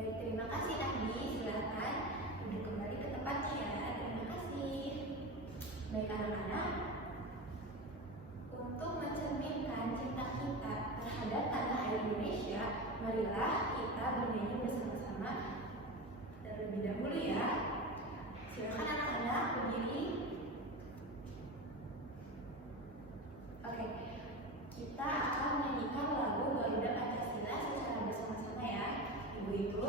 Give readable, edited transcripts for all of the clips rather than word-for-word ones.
Baik, terima kasih Nahdi. Silakan duduk kembali ke tempatnya ya. Terima kasih. Baik anak-anak, untuk mencerminkan cinta kita terhadap tanah air Indonesia, marilah kita bernyanyi bersama-sama terlebih dahulu ya. Silakan anak-anak berdiri. Oke, kita akan menyanyikan lagu Garuda Pancasila secara bersama-sama ya. Ibu-ibu,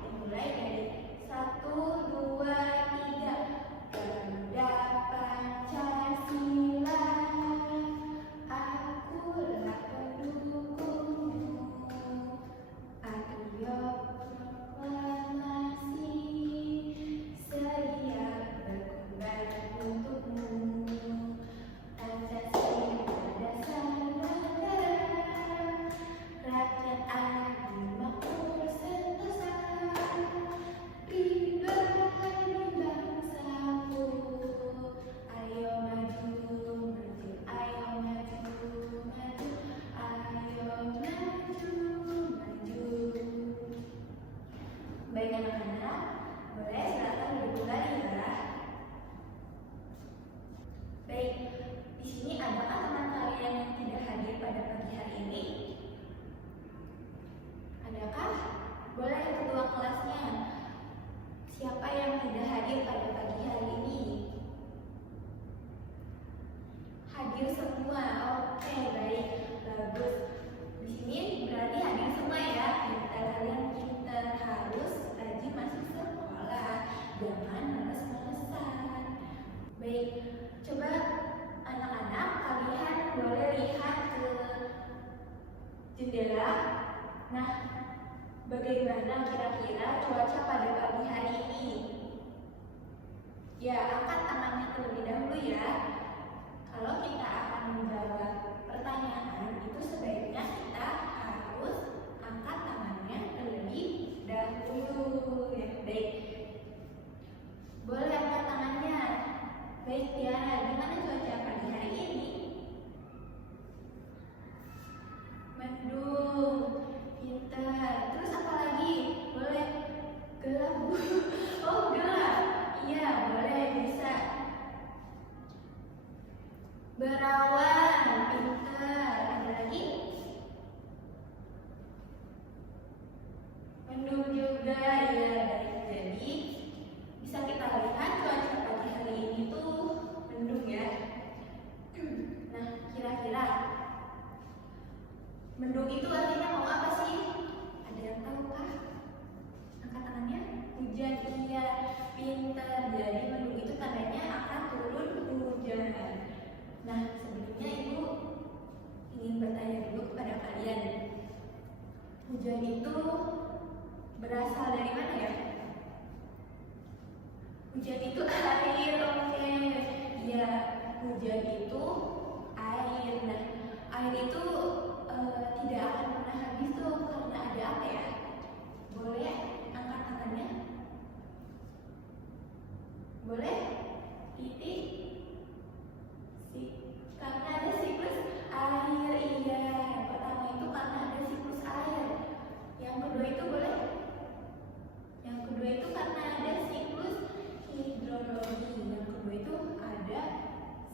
dimulai dari 1, 2, 3. Garuda Pancasila, akulah pendukungmu. Ayo proklamasi, sedia berkorban untukmu. Pancasila dasar negara, rakyat adil makmur sentosa, pribadi bangsaku. Ayo maju, maju, ayo maju, maju, ayo maju, maju. Baik anak-anak, boleh silakan duduk kembali ya. Baik, di sini adakah teman kalian yang tidak hadir pada pagi hari ini? Adakah? Boleh ketua kelasnya. Siapa yang tidak hadir pada pagi hari ini? Hadir semua. Oke, baik, bagus. Di sini berarti hadir semua ya. Kita harus rajin masuk sekolah, jangan males-malesan. Baik, coba anak-anak kalian boleh lihat ke jendela. Nah, bagaimana kira-kira cuaca pada pagi hari ini? Ya, angkat tangannya terlebih dahulu ya. Kalau kita akan menjawab pertanyaan itu sebaiknya kita harus angkat tangannya terlebih dahulu. Ya, baik. Boleh angkat tangannya. Baik, Tiara, gimana cuaca pagi hari ini? Mendung, pintar. Terus apa lagi? Boleh gelap, Bu? Oh, gelap. Iya, boleh, bisa. Berawan, pintar. Ada lagi? Mendung juga, ya. Baik, jadi bisa kita lihat cuaca pagi hari ini tuh mendung ya. Nah, kira-kira mendung itu artinya mau apa sih? Ada yang tahu kah? Angkat tangannya. Hujan, iya, pintar. Jadi mendung itu tandanya akan turun hujan. Nah, sebelumnya Ibu ingin bertanya dulu kepada kalian. Hujan itu berasal dari mana ya? Hujan itu air, oke. Ya, hujan itu air. Nah, air itu tidak akan pernah habis tuh karena ada apa ya? Boleh angkat tangannya? Boleh? Titik? Karena ada siklus air, iya. Yang pertama itu karena ada siklus air. Yang kedua itu boleh? Yang kedua itu karena ada siklus hidrologi. Yang kedua itu ada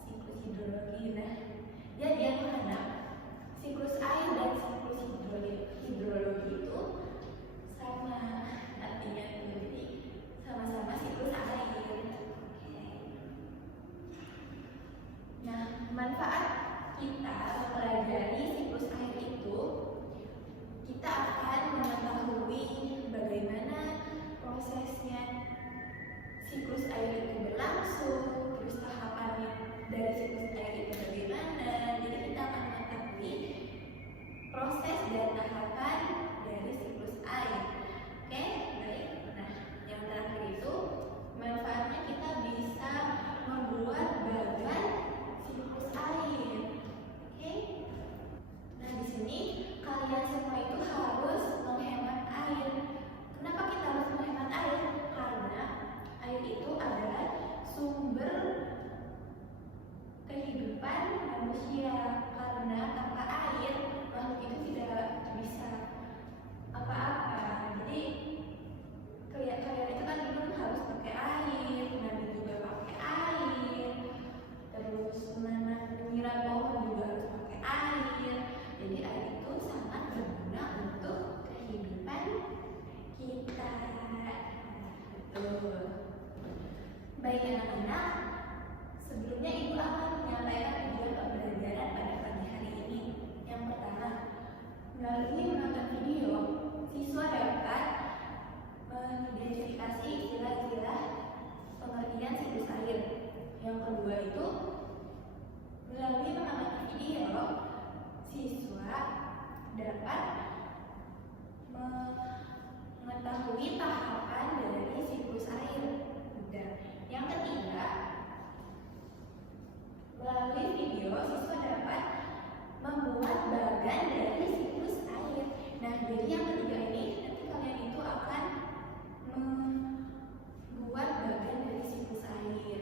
siklus hidrologi. Nah, jadi anak-anak, siklus air dan siklus hidrologi itu sama artinya, jadi sama-sama siklus air. Nah, manfaat kita mempelajari siklus air itu, kita akan mengetahui bagaimana prosesnya siklus air itu berlangsung, terus tahapannya dari siklus air itu bagaimana. Jadi kita akan mengetahui proses dan tahapan dari siklus air. Oke, baik. Nah, yang terakhir itu manfaatnya kita bisa membuat bagan siklus air. Oke. Nah, di sini kalian semua itu harus menghemat air. Kenapa kita harus menghemat air? Karena air itu adalah sumber kehidupan manusia. Karena tanpa air makhluk itu tidak bisa apa-apa. Jadi terus menyiram pohon juga harus pakai air. Jadi air itu sangat berguna untuk kehidupan kita. Betul. Baik anak-anak, sebelumnya ibu akan menyampaikan tujuan pembelajaran pada pagi hari ini. Yang pertama, melalui menonton video, siswa dapat mengidentifikasi istilah-istilah pengertian siklus air. Yang kedua itu, melalui mengamati video, siswa dapat mengetahui tahapan dari siklus air. Dan yang ketiga, melalui video, siswa dapat membuat bagan dari siklus air. Nah, jadi yang ketiga ini, nanti kalian itu akan membuat bagan dari siklus air.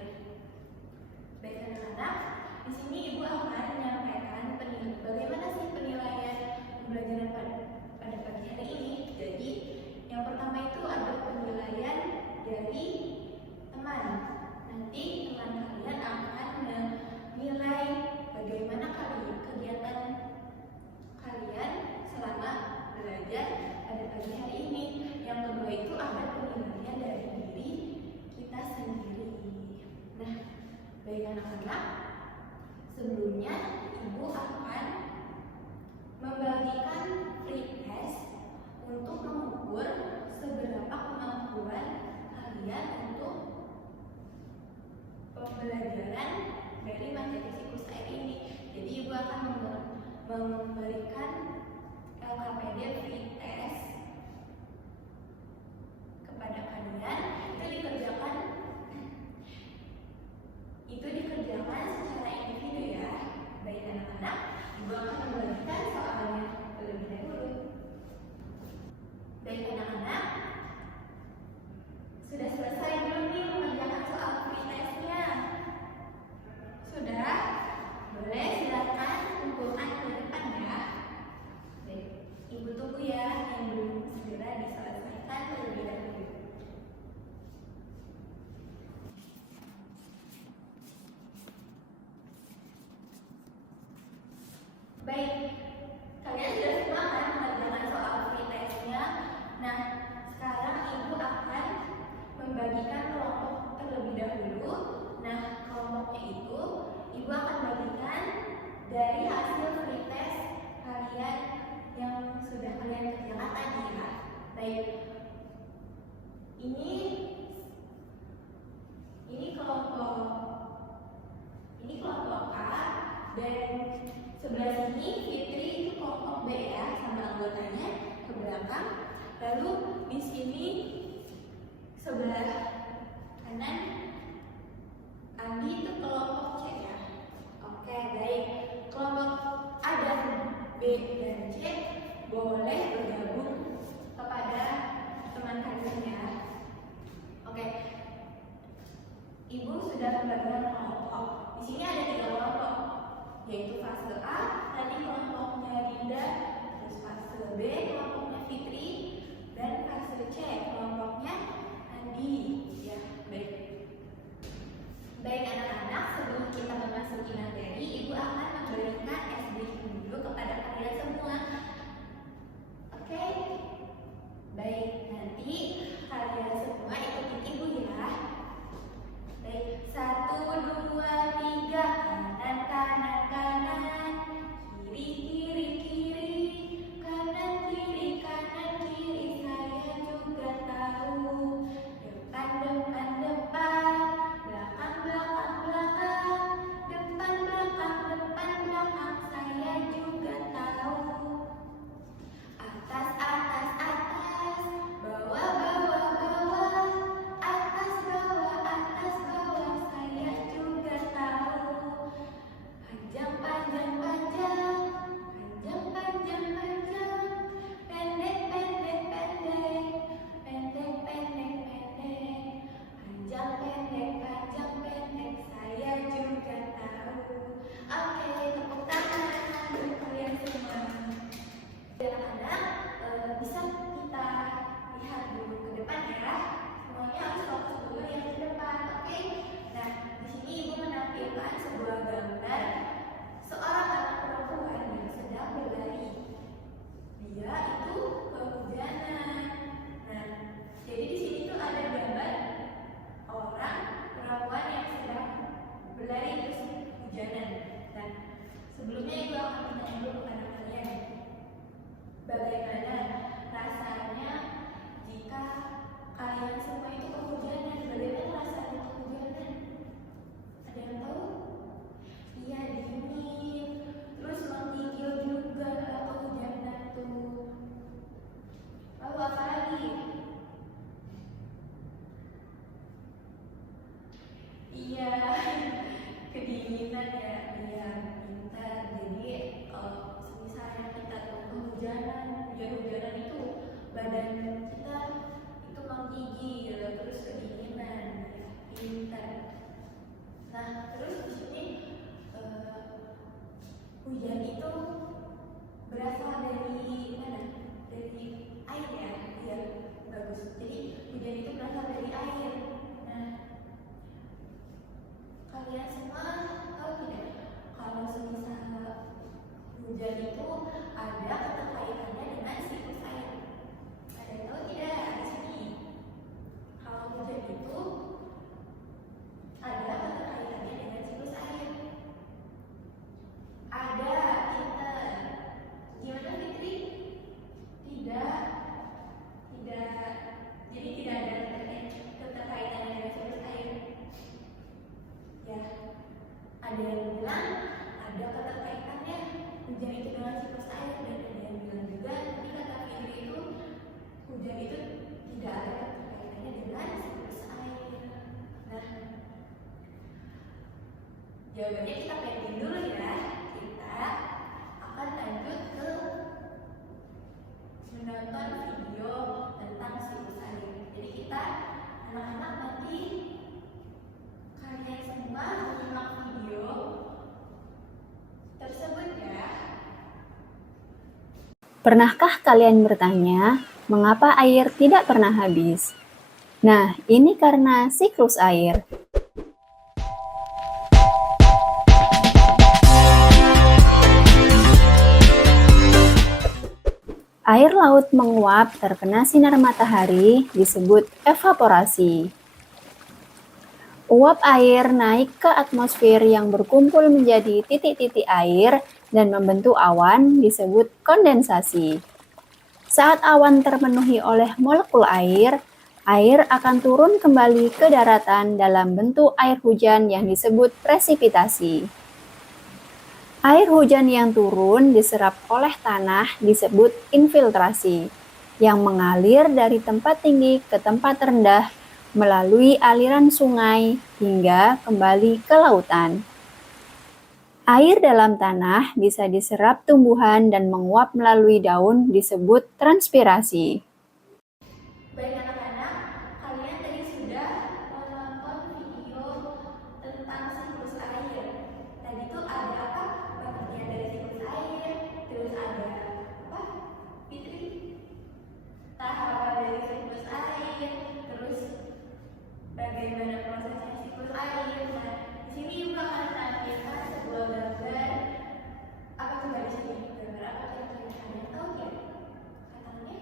Baik anak-anak, di sini ibu akan menyampaikan bagaimana sih penilaian pembelajaran pada pagi hari ini. Jadi, yang pertama itu ada penilaian dari teman. Nanti teman kalian akan menilai bagaimana kegiatan kalian selama belajar pada pagi hari ini. Yang kedua itu ada penilaian dari diri kita sendiri. Nah, baik anak-anak, sebelumnya ibu akan membagikan free test untuk mengukur seberapa kemampuan kalian untuk pembelajaran dari materi siklus air ini. Jadi ibu akan memberikan LKPD free test kepada kalian. Itu dikerjakan secara individu ya. Baik anak-anak, ibu akan membagikan soalnya terlebih dahulu. Baik anak-anak, sudah selesai belum nih mengerjakan soal free test-nya? Sudah? Boleh silakan kumpulkan ke depan ya. Baik, ibu tunggu ya yang belum segera diselesaikan terlebih dahulu. Baik, kalian sudah semua kan mengerjakan soal free test-nya? Nah, sekarang ibu akan membagikan kelompok terlebih dahulu. Nah, kelompoknya itu ibu akan bagikan dari hasil free test kalian yang sudah kalian kerjakan tadi ya. Baik, ini kelompok A, dan sebelah sini Fitri itu kelompok B ya, sama anggotanya ke belakang. Lalu di sini sebelah kanan Andi itu kelompok C ya. Oke, baik. Kelompok A dan B dan C boleh bergabung kepada teman kalian ya. Oke. Ibu sudah membagikan kelompok. Di sini ada 3 kelompok, yaitu fase A, tadi kelompoknya Dinda, terus fase B, kelompoknya Fitri, dan fase C, kelompoknya Andi. Ya, baik. Baik anak-anak, sebelum kita memasuki materi, ibu akan memberikan SD dulu kepada kalian semua. Oke? Baik, nanti kalian semua ikutin ibu ya. Baik, 1, 2, hujan itu berasal dari mana? Dari air ya? Iya, bagus. Jadi hujan itu berasal dari air. Nah, kalian semua tahu tidak kalau semisal hujan itu ada keterkaitannya dengan siklus air? Ada yang tahu tidak di sini? Kalau hujan itu ada keterkaitannya dengan siklus air. Ada, Inter. Gimana Fitri? Tidak. Jadi tidak ada keterkaitannya dengan siklus air. Ya, ada yang bilang ada keterkaitannya hujan itu dengan siklus air, dan ada yang bilang juga nanti kata Fitri itu hujan itu tidak ada keterkaitannya dengan siklus air. Nah, jawabannya kita pending dulu ya. Kita akan lanjut ke menonton video tentang siklus air. Jadi kita anak-anak nanti kalian semua menyimak video tersebut ya. Pernahkah kalian bertanya, mengapa air tidak pernah habis? Nah, ini karena siklus air. Air laut menguap terkena sinar matahari disebut evaporasi. Uap air naik ke atmosfer yang berkumpul menjadi titik-titik air dan membentuk awan disebut kondensasi. Saat awan terpenuhi oleh molekul air, air akan turun kembali ke daratan dalam bentuk air hujan yang disebut presipitasi. Air hujan yang turun diserap oleh tanah disebut infiltrasi, yang mengalir dari tempat tinggi ke tempat rendah melalui aliran sungai hingga kembali ke lautan. Air dalam tanah bisa diserap tumbuhan dan menguap melalui daun disebut transpirasi. Baik anak-anak, kalian tadi sudah menonton video tentang siklus air. Tadi tuh ada apa? Pengertian dari siklus air, terus ada apa? Fitri? Tahapan dari siklus air, terus bagaimana prosesnya siklus air. Nah, di sini juga akan menampilkan sebuah gambar. Apa tuh di sini? Gambar apa kira-kira? Ada yang tahu ya? Katanya?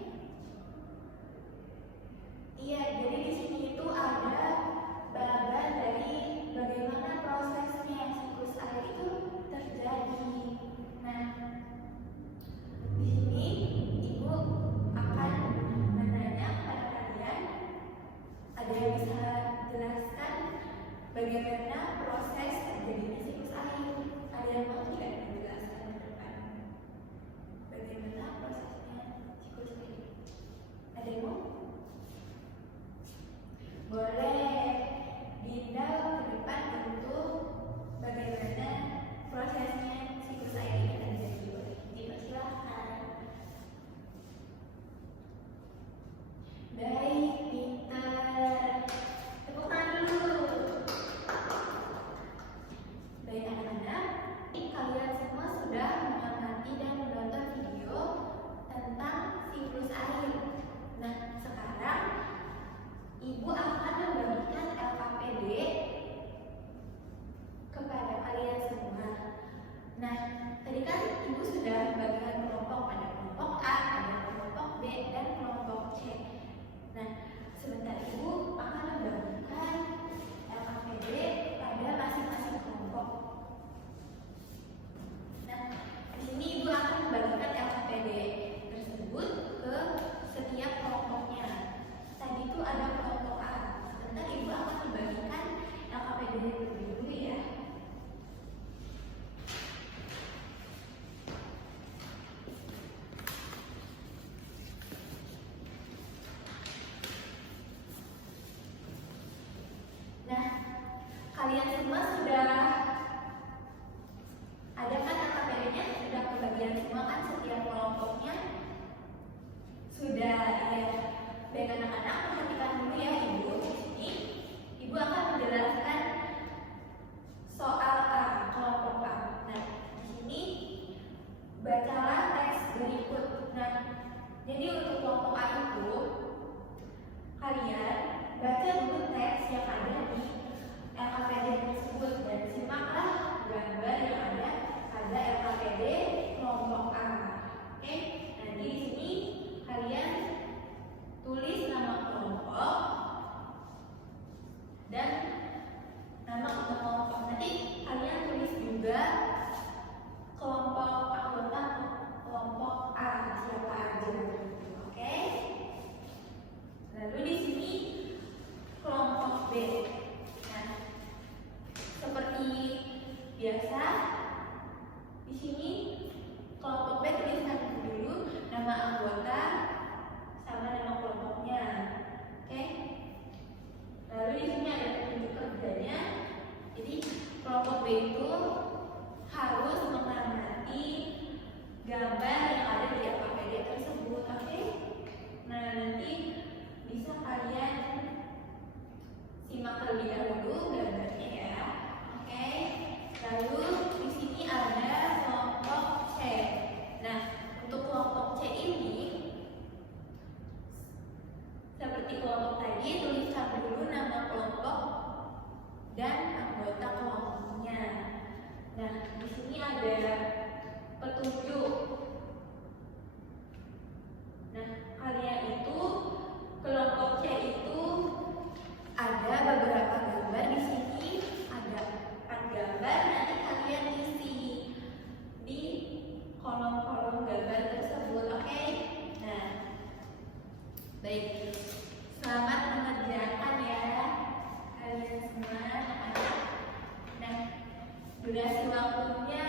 biasa, di sini kelompok B tuliskan dulu nama anggota sama nama kelompoknya. Oke. Lalu di sini ada petunjuk kerjanya. Jadi kelompok B itu harus mengamati gambar yang ada di APD tersebut. Oke. Nah, nanti bisa kalian simak terlebih dahulu gambarnya ya. Oke. Lalu di sini ada kelompok C. Nah, untuk kelompok C ini seperti kelompok tadi, tuliskan dulu nama kelompok dan anggota kelompoknya. Nah, di sini ada petunjuk. Nah, kalian itu kelompok C itu ada beberapa gambar di sini, ada 4 gambar. Nanti kalian isi di kolom-kolom gambar tersebut. Oke? Nah, baik. Selamat mengerjakan ya kalian semua anak-anak. Nah, durasi waktunya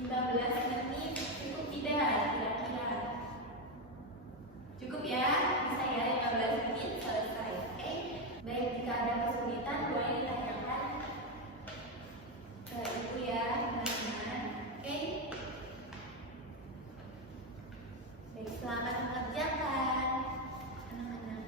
15 menit cukup tidak kira-kira? Cukup ya? Bisa ya 15 menit selesai. Oke? Baik, jika ada kesulitan boleh ditanyakan ke ibu ya teman-teman. Oke? Baik, selamat mengerjakan anak-anak.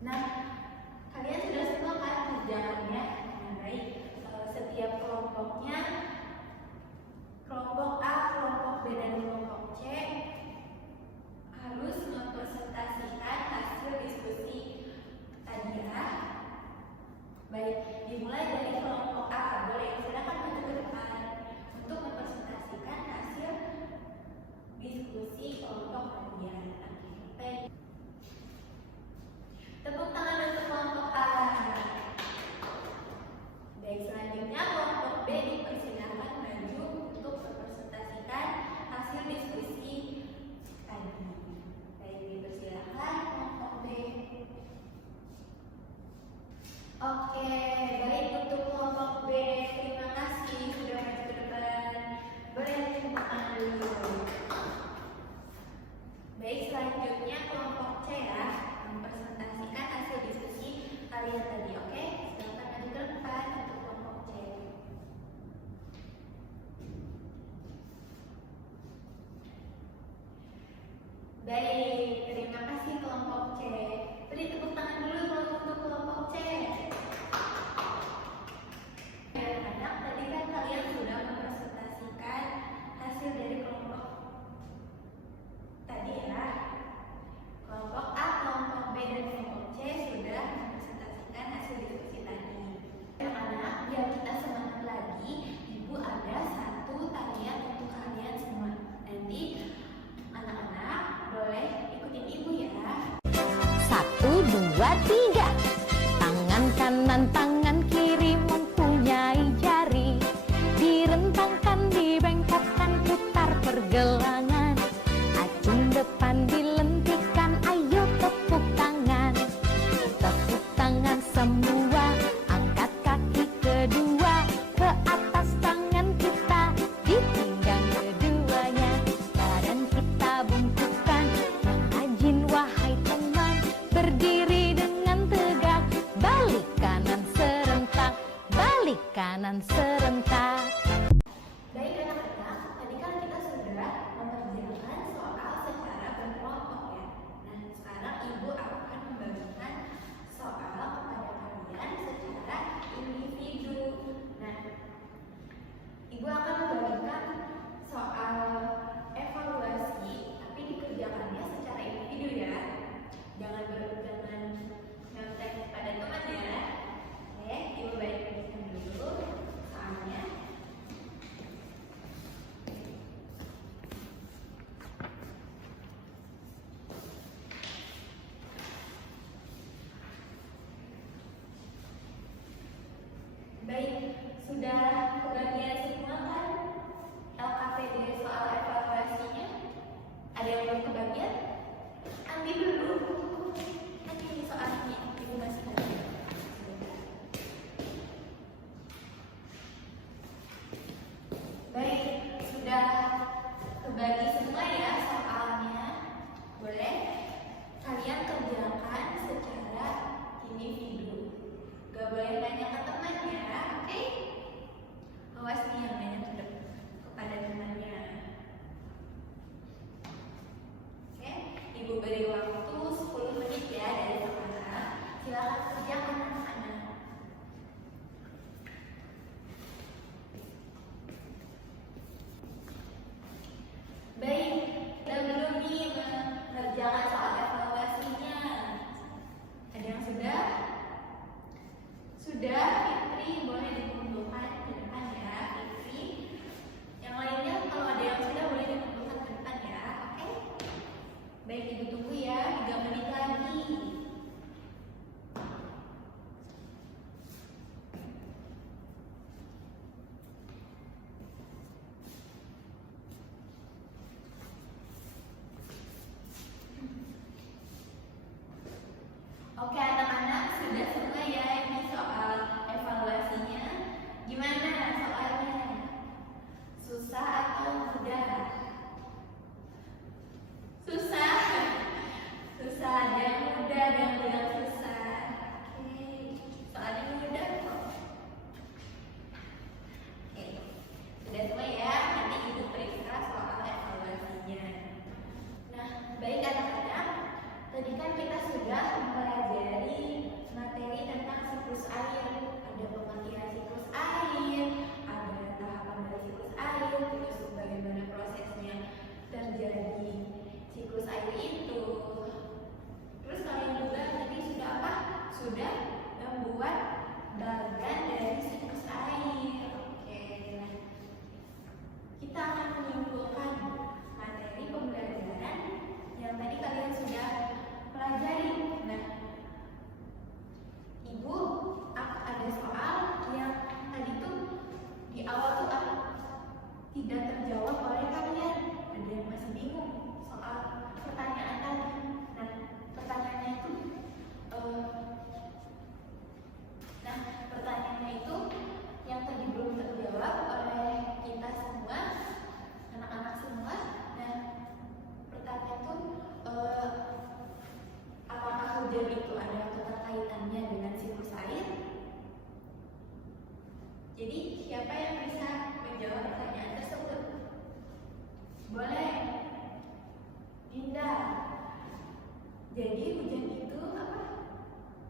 Nah, kalian sudah semua kan kerjaannya? Nah, baik. Setiap kelompoknya, kelompok A, kelompok B, dan kelompok C harus mempresentasikan hasil diskusi tadi ya. Baik, dimulai dari kelompok A. Boleh silakan maju ke depan untuk mempresentasikan hasil diskusi kelompok kalian. Baik. Tepuk tangan untuk kelompok A. Baik, selanjutnya kelompok B dipersilakan maju untuk mempresentasikan hasil diskusi tadi. Baik, dipersilakan kelompok B. Oke, baik untuk kelompok B. Terima kasih sudah maju ke depan. Boleh tepuk tangan dulu. Baik, selanjutnya kelompok C ya, mempresentasikan hasil diskusi kalian tadi. Oke, silakan maju ke depan untuk kelompok C. Baik, terima kasih kelompok C. Beri tepuk tangan dulu untuk kelompok C. Anak-anak, tadi kan kalian sudah mempresentasikan hasil dari kelompok tadi ya. Kelompok A, kelompok B, dan kelompok C sudah mempresentasikan hasil diskusi tadi. Anak-anak, biar kita semangat lagi, Ibu ada satu tarian untuk kalian semua. Nanti anak-anak boleh ikutin Ibu ya. 1, 2, 3. Tangan kanan, tangan kiri mempunyai jari. Direntangkan, dibengkokkan, putar pergelangan. Acung depan dilentikan, ayo tepuk tangan. Tepuk tangan semua, angkat kaki kedua. Ke atas tangan kita, di pinggang keduanya. Badan kita bungkukkan, rajin wahai teman. Berdiri dengan tegak, balik kanan serentak, balik kanan serentak. Baik anak-anak, tadi kan kita sudah Ibu beri waktu 10 menit ya dari sekarang. Silakan kerjakan anak-anak. Baik, kita belum nih mengerjakan soal evaluasinya. Ada yang sudah? Sudah, Fitri boleh dikumpulkan ke depan ya, Fitri. Yang lainnya kalau ada yang sudah boleh dikumpulkan ke depan ya, oke? Baik, Ibu tunggu ya, 3 menit lagi. Oke anak-anak, sudah semua ya ini soal evaluasinya. Gimana soalnya? Susah atau mudah? Susah. Susah, ada yang mudah dan yang susah. Oke, soalnya mudah kok. Oke, sudah semua ya. Nanti Ibu periksa soal evaluasinya. Nah, baik anak-anak. Tadi kan kita sudah mempelajari materi tentang siklus air. Ada pengertian siklus air, ada tahapan dari siklus air, terus bagaimana prosesnya terjadi siklus air itu. Terus kalian juga tadi sudah apa? Sudah membuat bagan dari siklus air. Oke, nah, kita akan menyimpulkan materi pembelajaran yang tadi kalian sudah pelajari. Nah, Ibu, ada soal yang tadi tuh di awal tuh tidak terjawab oleh kalian. Ada yang masih bingung soal pertanyaan tadi. Nah, pertanyaannya itu, pertanyaannya itu yang tadi belum terjawab oleh kita semua, anak-anak semua. Nah, pertanyaan itu apakah hujan itu ada keterkaitannya dengan siklus air? Jadi siapa yang bisa menjawab pertanyaan tersebut? Boleh? Dinda. Jadi hujan itu apa?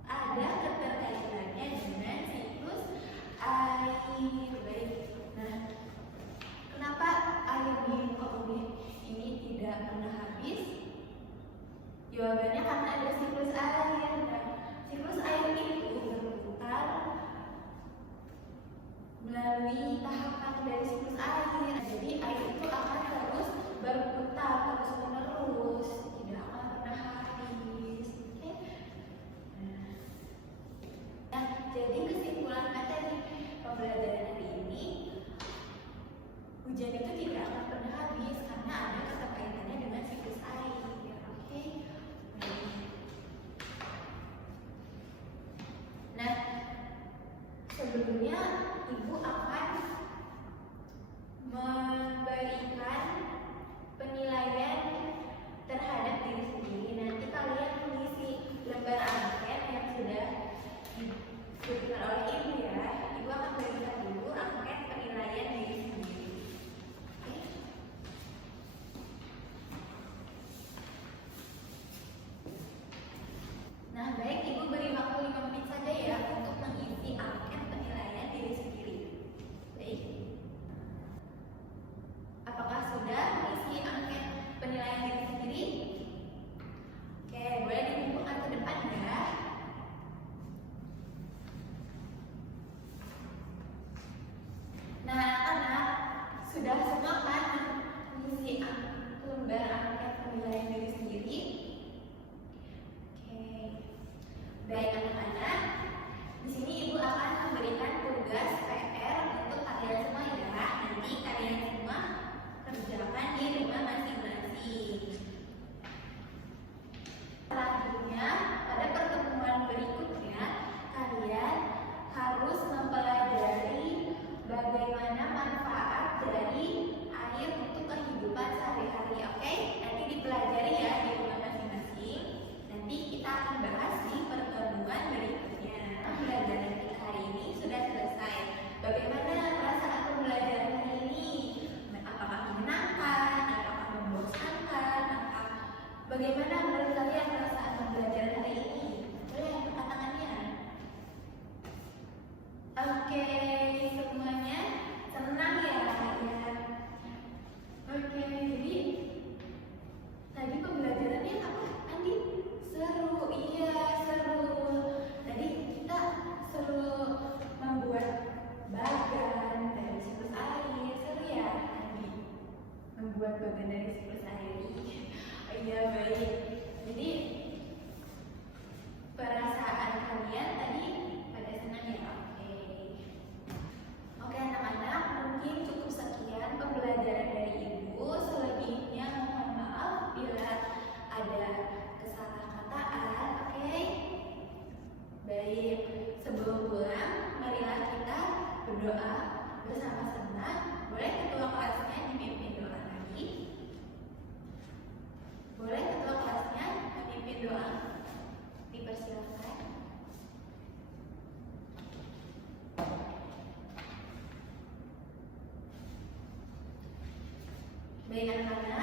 Ada keterkaitannya dengan siklus air. Baik. Nah, kenapa air di muka bumi ini tidak pernah habis? Jawabannya karena ada siklus air. Nah, siklus air itu berputar melalui tahapan dari siklus air. Jadi air itu akan terus berputar terus menerus, tidak akan pernah habis. Oke. bagian dari siklus air. Oh iya, baik. Jadi perasaan kalian tadi pada senang ya? Oke. Oke anak-anak, mungkin cukup sekian pembelajaran dari Ibu. Selebihnya mohon maaf bila ada kesalahkataan. Oke. Baik, sebelum pulang, marilah kita berdoa bersama-sama. Boleh ketua kelasnya dipimpin doa lagi? Boleh ketua kelasnya memimpin doa? Dipersilakan. Baik anak-anak,